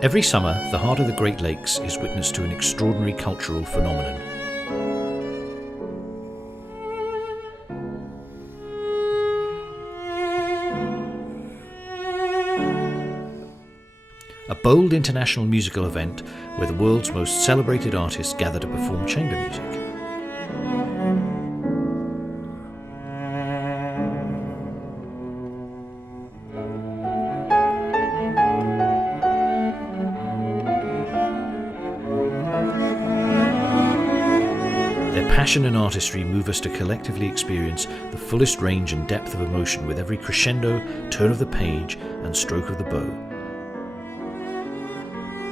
Every summer, the heart of the Great Lakes is witness to an extraordinary cultural phenomenon. A bold international musical event where the world's most celebrated artists gather to perform chamber music. Their passion and artistry move us to collectively experience the fullest range and depth of emotion with every crescendo, turn of the page, and stroke of the bow.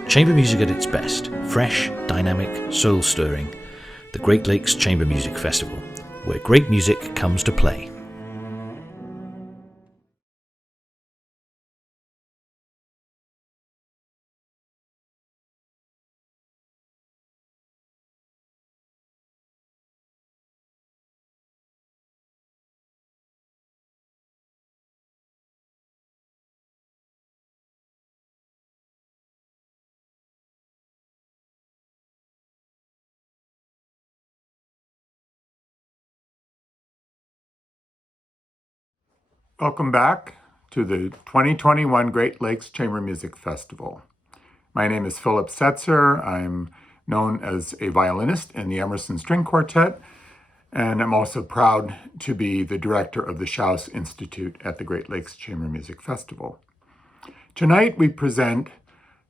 Chamber music at its best, fresh, dynamic, soul-stirring. The Great Lakes Chamber Music Festival, where great music comes to play. Welcome back to the 2021 Great Lakes Chamber Music Festival. My name is Philip Setzer. I'm known as a violinist in the Emerson String Quartet, and I'm also proud to be the director of the Shouse Institute at the Great Lakes Chamber Music Festival. Tonight we present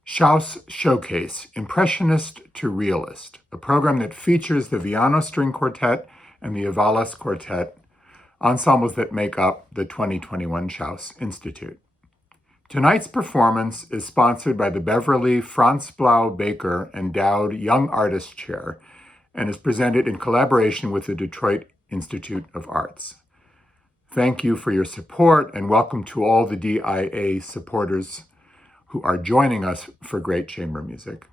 Shouse Showcase, Impressionist to Realist, a program that features the Viano String Quartet and the Ivalas Quartet, ensembles that make up the 2021 Shouse Institute. Tonight's performance is sponsored by the Beverly Franz Blau Baker Endowed Young Artist Chair and is presented in collaboration with the Detroit Institute of Arts. Thank you for your support and welcome to all the DIA supporters who are joining us for great chamber music.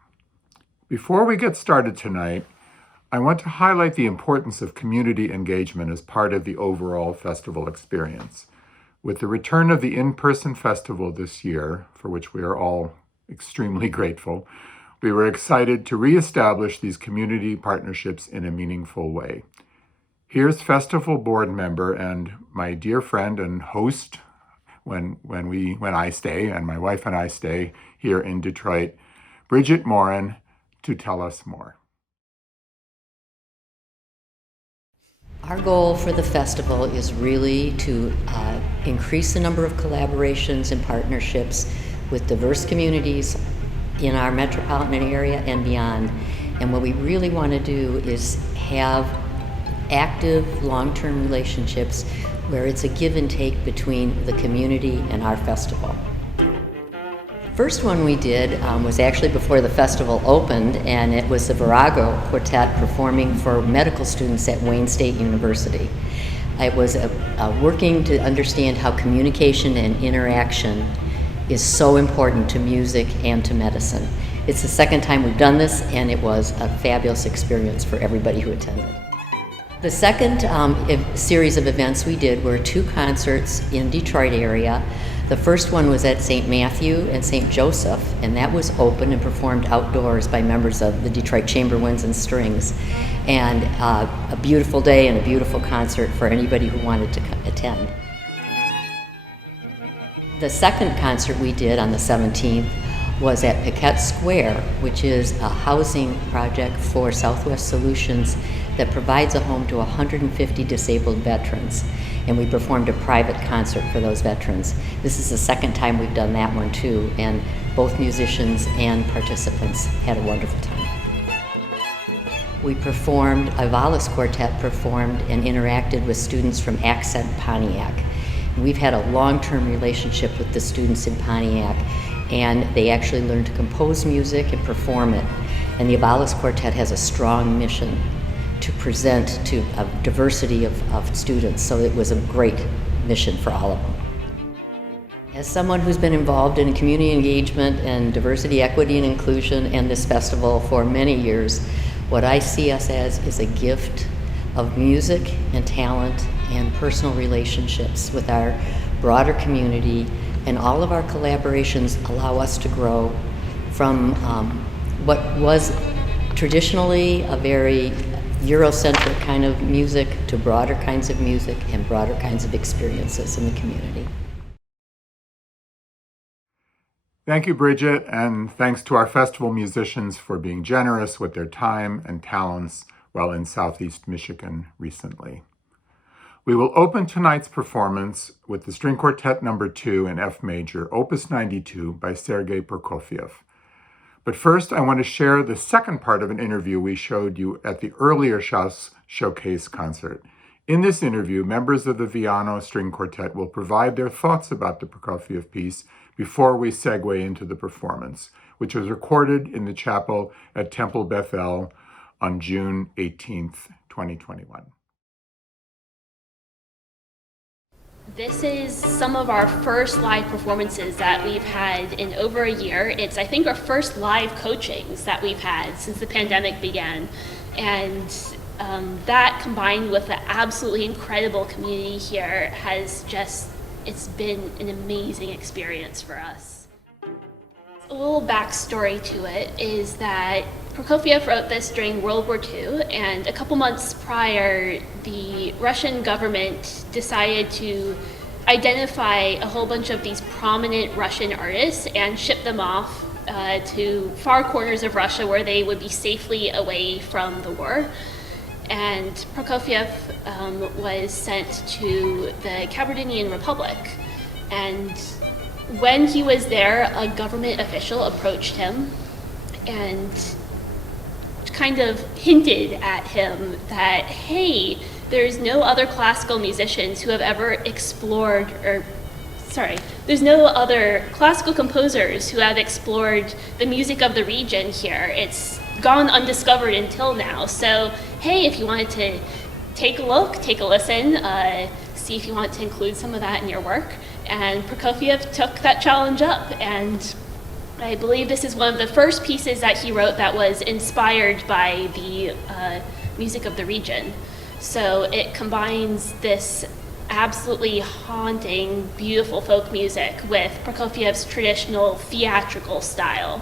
Before we get started tonight, I want to highlight the importance of community engagement as part of the overall festival experience. With the return of the in-person festival this year, for which we are all extremely grateful, we were excited to reestablish these community partnerships in a meaningful way. Here's festival board member and my dear friend and host when I stay, and my wife and I stay here in Detroit, Bridget Morin, to tell us more. Our goal for the festival is really to increase the number of collaborations and partnerships with diverse communities in our metropolitan area and beyond. And what we really want to do is have active, long-term relationships where it's a give and take between the community and our festival. First one we did was actually before the festival opened, and it was the Virago Quartet performing for medical students at Wayne State University. It was working to understand how communication and interaction is so important to music and to medicine. It's the second time we've done this, and it was a fabulous experience for everybody who attended. The second series of events we did were 2 concerts in Detroit area. The first one was at St. Matthew and St. Joseph, and that was open and performed outdoors by members of the Detroit Chamber Winds and Strings. And a beautiful day and a beautiful concert for anybody who wanted to attend. The second concert we did on the 17th was at Piquette Square, which is a housing project for Southwest Solutions that provides a home to 150 disabled veterans. And we performed a private concert for those veterans. This is the second time we've done that one too, and both musicians and participants had a wonderful time. We performed, Ivalas Quartet performed and interacted with students from Accent Pontiac. We've had a long-term relationship with the students in Pontiac, and they actually learned to compose music and perform it. And the Ivalas Quartet has a strong mission to present to a diversity of students, so it was a great mission for all of them. As someone who's been involved in community engagement and diversity, equity, and inclusion and this festival for many years, what I see us as is a gift of music and talent and personal relationships with our broader community, and all of our collaborations allow us to grow from what was traditionally a very Eurocentric kind of music to broader kinds of music and broader kinds of experiences in the community. Thank you, Bridget, and thanks to our festival musicians for being generous with their time and talents while in Southeast Michigan recently. We will open tonight's performance with the String Quartet No. 2 in F major, Opus 92 by Sergei Prokofiev. But first, I want to share the second part of an interview we showed you at the earlier Shouse Showcase concert. In this interview, members of the Viano String Quartet will provide their thoughts about the Prokofiev piece before we segue into the performance, which was recorded in the chapel at Temple Beth El on June 18th, 2021. This is some of our first live performances that we've had in over a year. It's, I think, our first live coachings that we've had since the pandemic began. And that combined with the absolutely incredible community here has just, it's been an amazing experience for us. A little backstory to it is that Prokofiev wrote this during World War II, and a couple months prior, the Russian government decided to identify a whole bunch of these prominent Russian artists and ship them off to far corners of Russia where they would be safely away from the war. And Prokofiev was sent to the Kabardinian Republic. And when he was there, a government official approached him and kind of hinted at him that, hey, there's no other classical musicians who have ever explored, there's no other classical composers who have explored the music of the region here. It's gone undiscovered until now. So, hey, if you wanted to take a look, take a listen, see if you want to include some of that in your work. And Prokofiev took that challenge up, and I believe this is one of the first pieces that he wrote that was inspired by the music of the region. So it combines this absolutely haunting, beautiful folk music with Prokofiev's traditional theatrical style.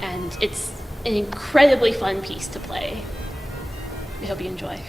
And it's an incredibly fun piece to play. I hope you enjoy.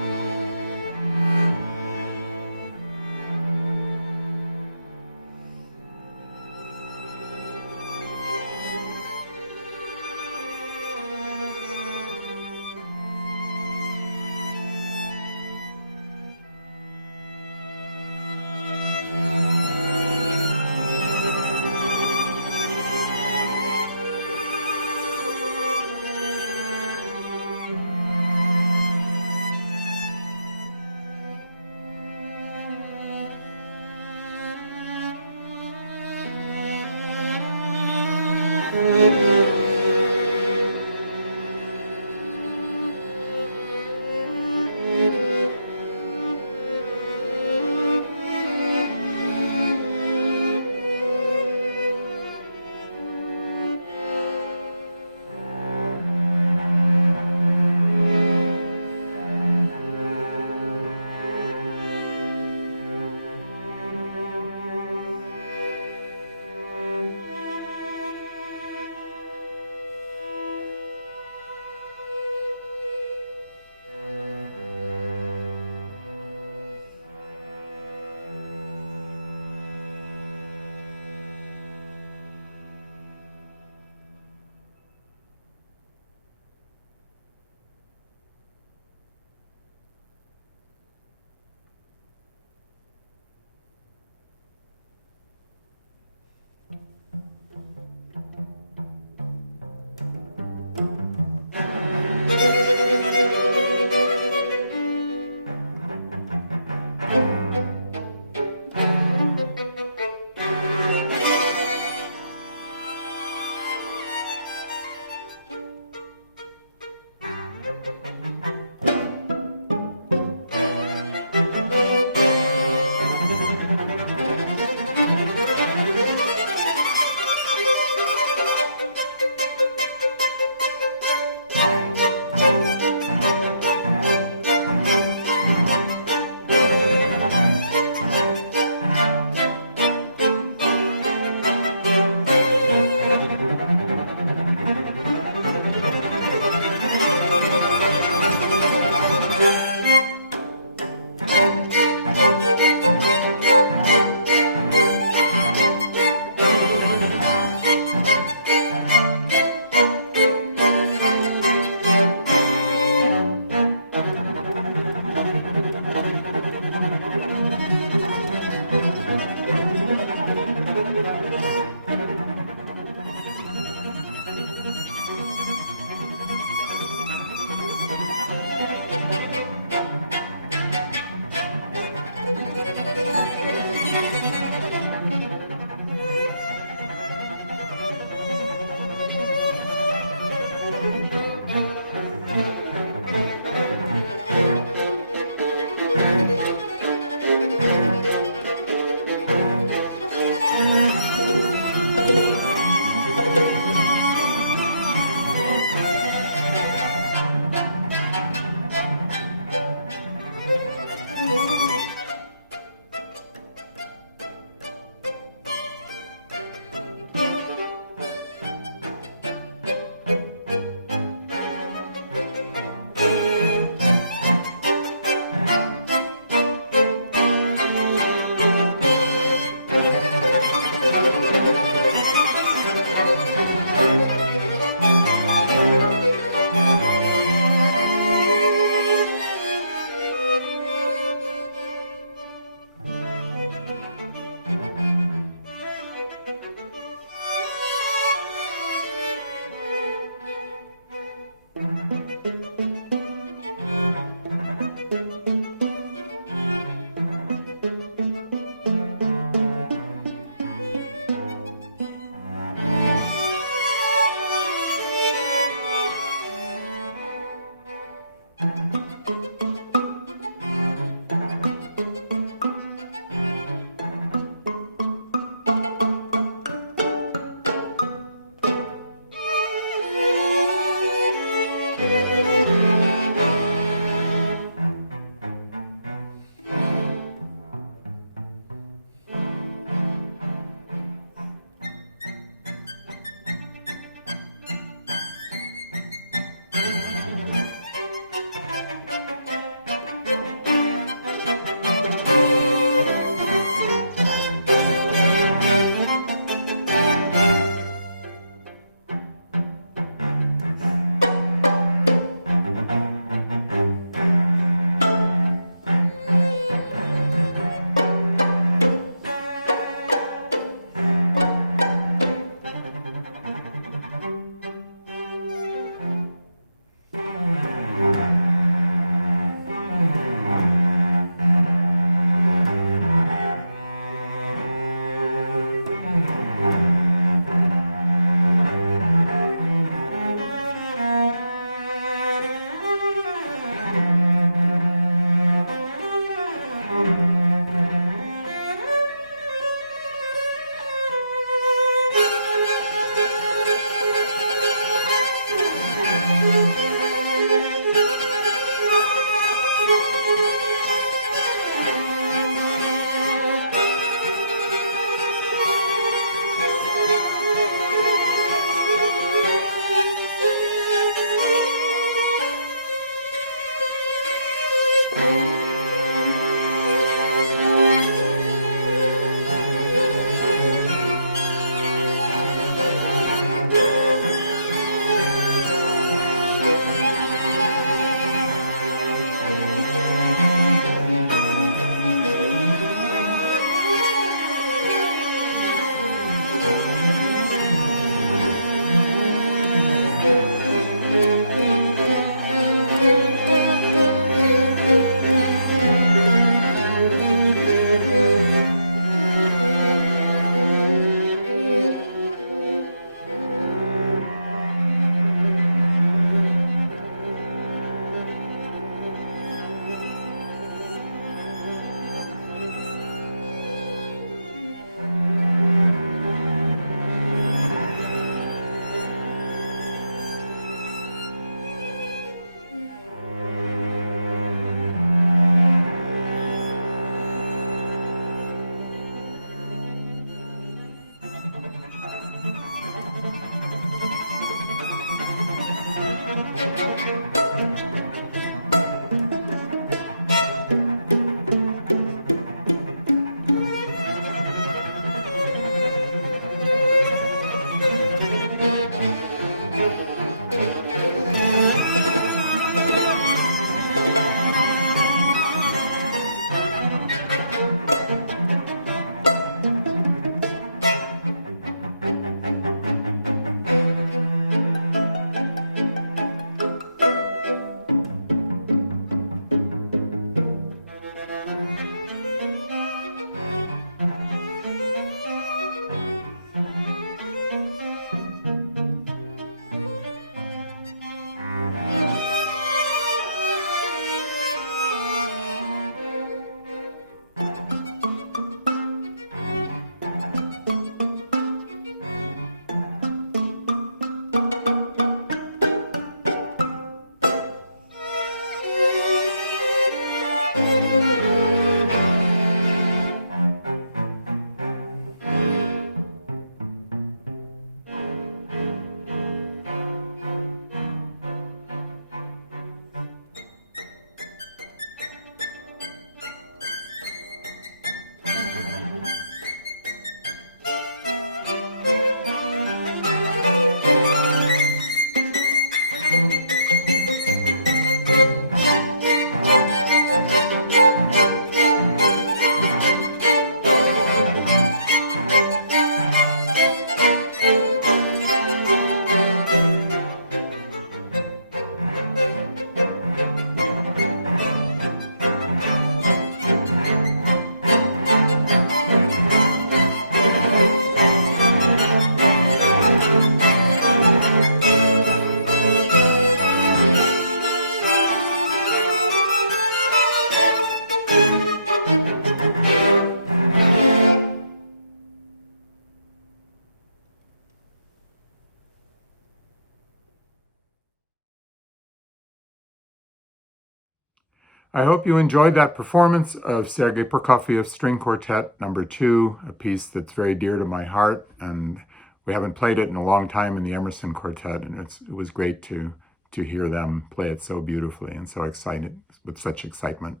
I hope you enjoyed that performance of Sergei Prokofiev String Quartet No. 2, a piece that's very dear to my heart, and we haven't played it in a long time in the Emerson Quartet, and it was great to hear them play it so beautifully and so excited, with such excitement.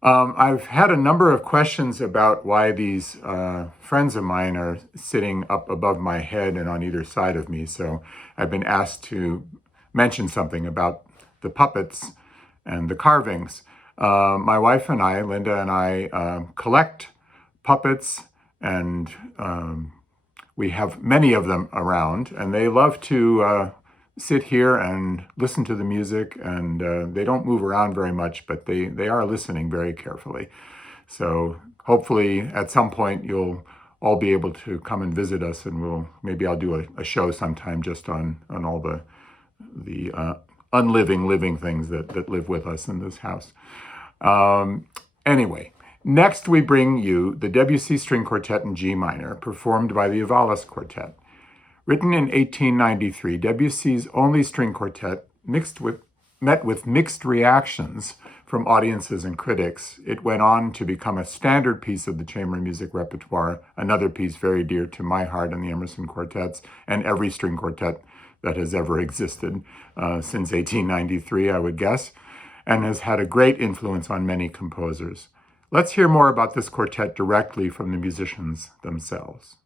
I've had a number of questions about why these friends of mine are sitting up above my head and on either side of me, so I've been asked to mention something about the puppets and the carvings. My wife and I, Linda and I, collect puppets, and we have many of them around, and they love to sit here and listen to the music, and they don't move around very much, but they are listening very carefully. So hopefully at some point you'll all be able to come and visit us, and maybe I'll do a show sometime just on all the living things that live with us in this house. Anyway, next we bring you the Debussy String Quartet in G minor, performed by the Ivalas Quartet. Written in 1893, Debussy's only string quartet met with mixed reactions from audiences and critics. It went on to become a standard piece of the chamber music repertoire, another piece very dear to my heart and the Emerson quartets and every string quartet that has ever existed since 1893, I would guess, and has had a great influence on many composers. Let's hear more about this quartet directly from the musicians themselves.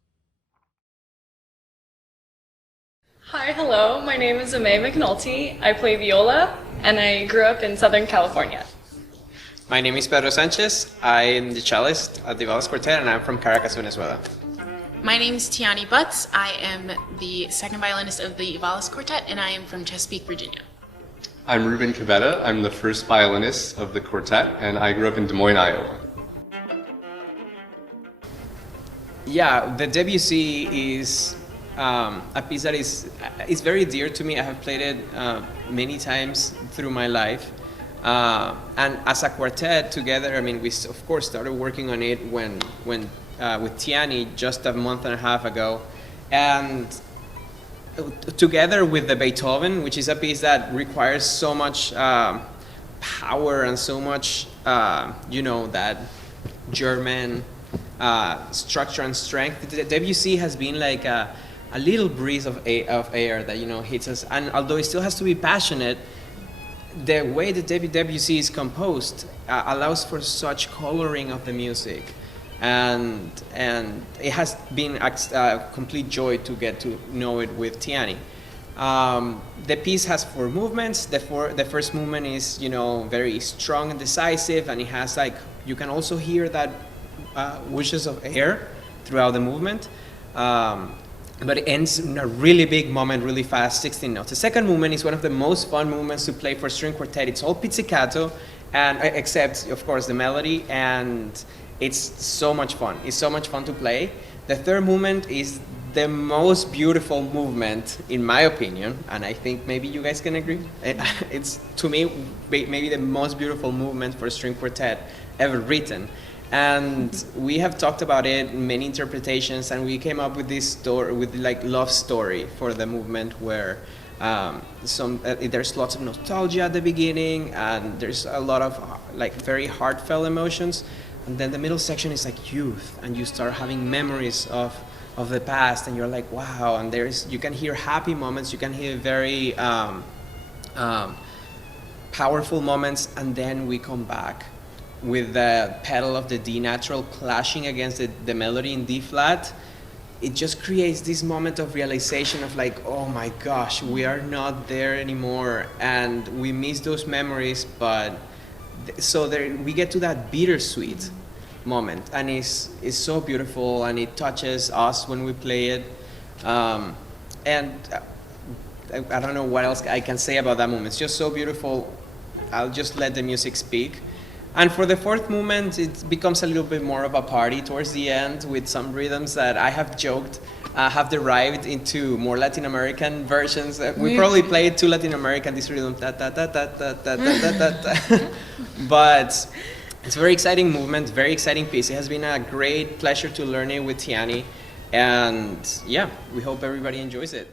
Hi, hello, my name is Amay McNulty. I play viola, and I grew up in Southern California. My name is Pedro Sanchez. I am the cellist at the Ivalas Quartet, and I'm from Caracas, Venezuela. My name is Tiani Butts. I am the second violinist of the Ivalas Quartet, and I am from Chesapeake, Virginia. I'm Ruben Cavetta. I'm the first violinist of the quartet, and I grew up in Des Moines, Iowa. Yeah, the Debussy is a piece that is very dear to me. I have played it many times through my life. And as a quartet together, I mean, we of course started working on it when with Tiani just a month and a half ago. And together with the Beethoven, which is a piece that requires so much power and so much, that German structure and strength. Debussy has been like a little breeze of air that hits us. And although it still has to be passionate, the way the Debussy is composed allows for such coloring of the music, and it has been a complete joy to get to know it with Tiani. The piece has 4 movements. The first movement is very strong and decisive, and it has you can also hear that whooshes of air throughout the movement. But it ends in a really big moment, really fast, 16 notes. The second movement is one of the most fun movements to play for string quartet. It's all pizzicato, and except, of course, the melody, and it's so much fun. It's so much fun to play. The third movement is the most beautiful movement, in my opinion, and I think maybe you guys can agree. It's, to me, maybe the most beautiful movement for string quartet ever written. And we have talked about it in many interpretations, and we came up with this story, with love story for the movement, where there's lots of nostalgia at the beginning, and there's a lot of very heartfelt emotions, and then the middle section is youth, and you start having memories of the past, and you're like, wow, and you can hear happy moments, you can hear very powerful moments, and then we come back with the pedal of the D natural clashing against the melody in D flat. It just creates this moment of realization of oh my gosh, we are not there anymore, and we miss those memories, but so we get to that bittersweet moment, and it's so beautiful, and it touches us when we play it. And I don't know what else I can say about that moment. It's just so beautiful. I'll just let the music speak. And for the fourth movement, it becomes a little bit more of a party towards the end, with some rhythms that I have joked have derived into more Latin American versions. We probably played too Latin American, this rhythm, ta ta ta ta ta ta ta ta. But it's a very exciting movement, very exciting piece. It has been a great pleasure to learn it with Tiani, and yeah, we hope everybody enjoys it.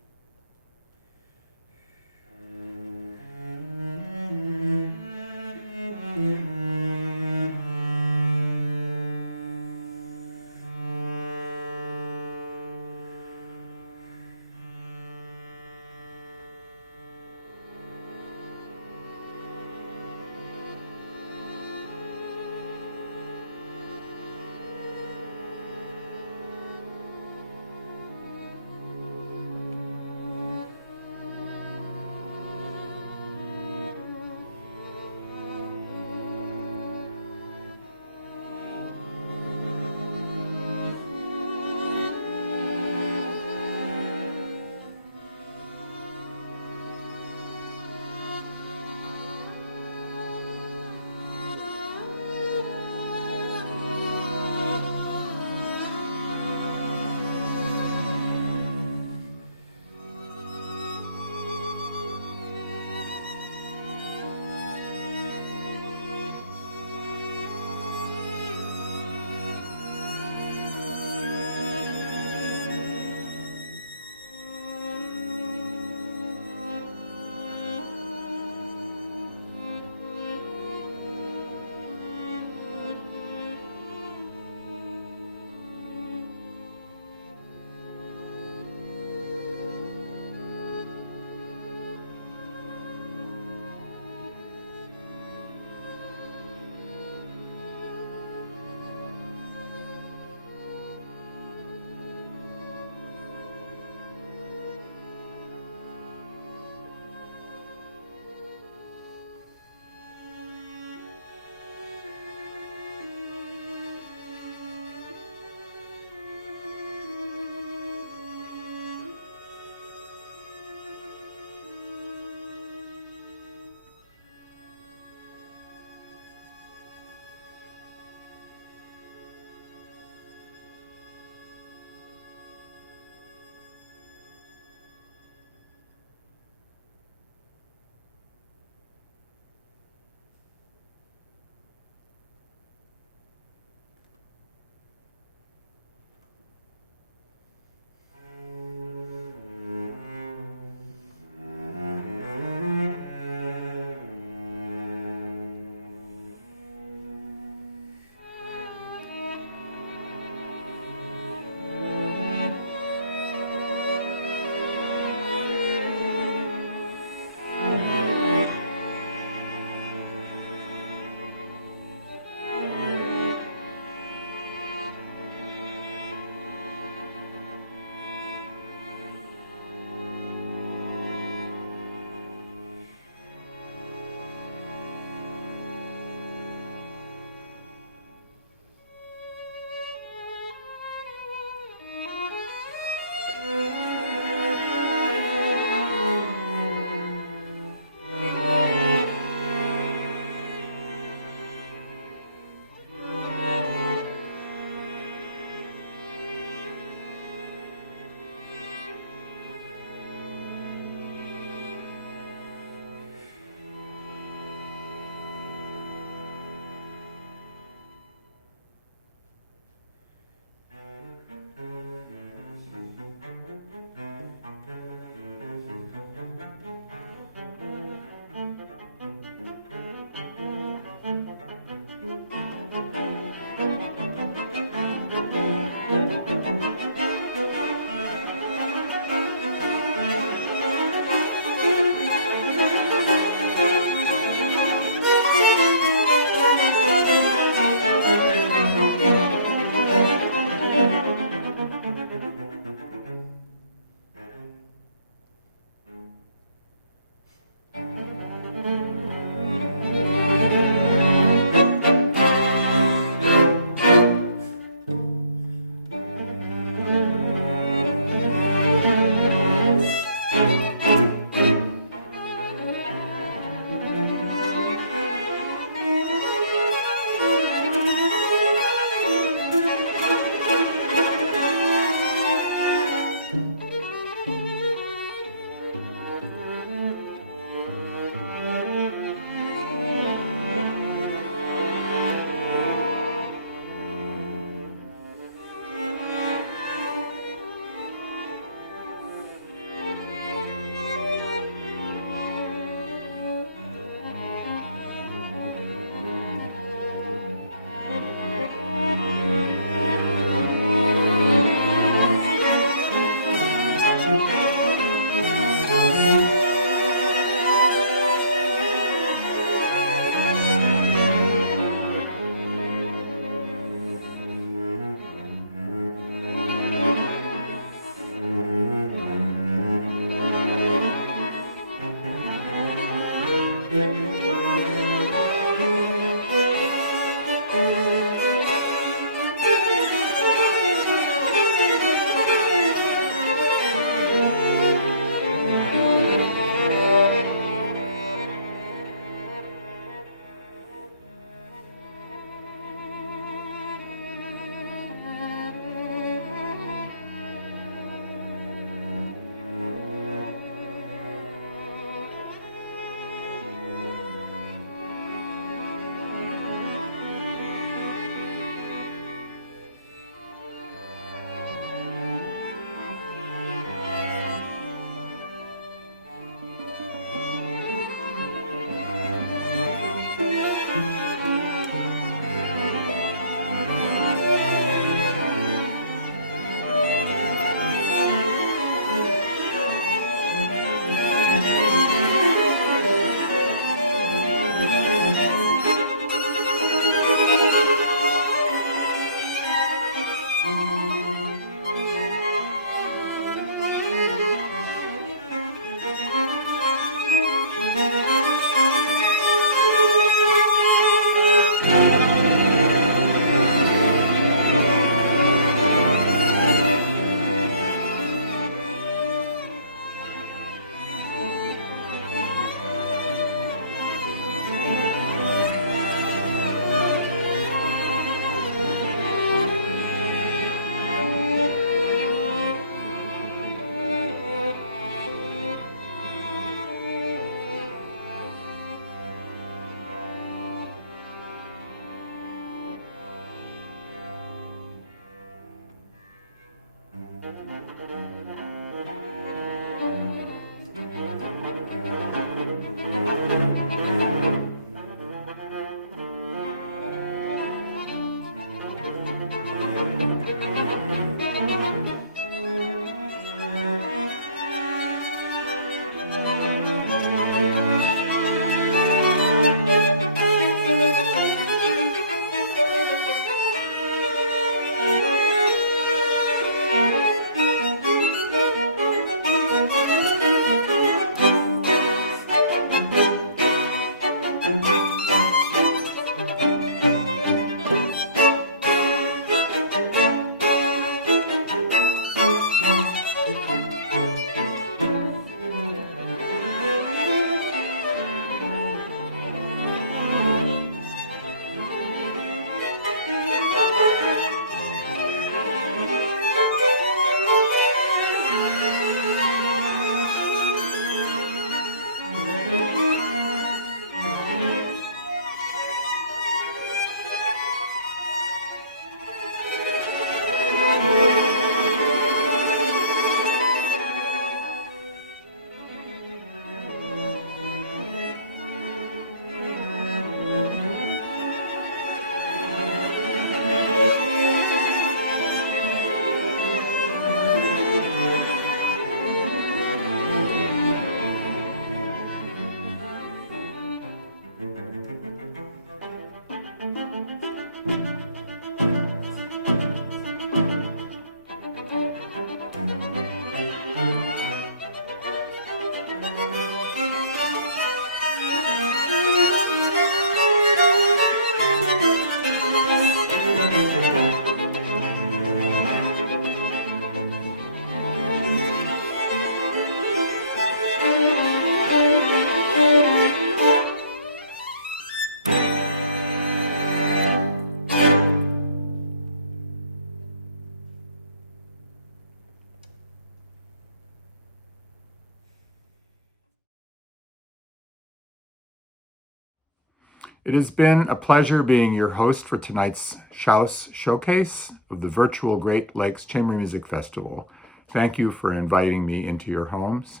It has been a pleasure being your host for tonight's Shouse showcase of the virtual Great Lakes Chamber Music Festival. Thank you for inviting me into your homes.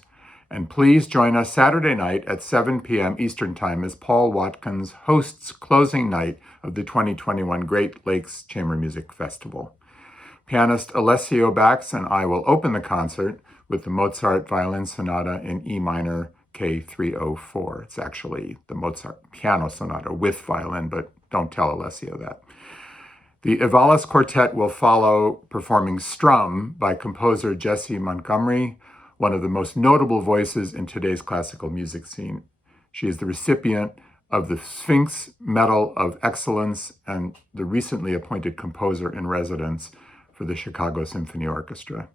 And please join us Saturday night at 7 p.m. Eastern Time as Paul Watkins hosts closing night of the 2021 Great Lakes Chamber Music Festival. Pianist Alessio Bax and I will open the concert with the Mozart Violin Sonata in E minor K304. It's actually the Mozart Piano Sonata with violin, but don't tell Alessio that. The Ivalas Quartet will follow performing Strum by composer Jessie Montgomery, one of the most notable voices in today's classical music scene. She is the recipient of the Sphinx Medal of Excellence and the recently appointed composer in residence for the Chicago Symphony Orchestra.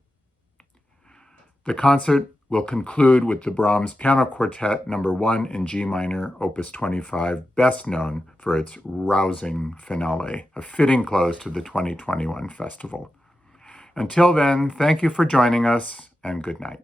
The concert will conclude with the Brahms Piano Quartet No. 1 in G minor, Opus 25, best known for its rousing finale, a fitting close to the 2021 festival. Until then, thank you for joining us, and good night.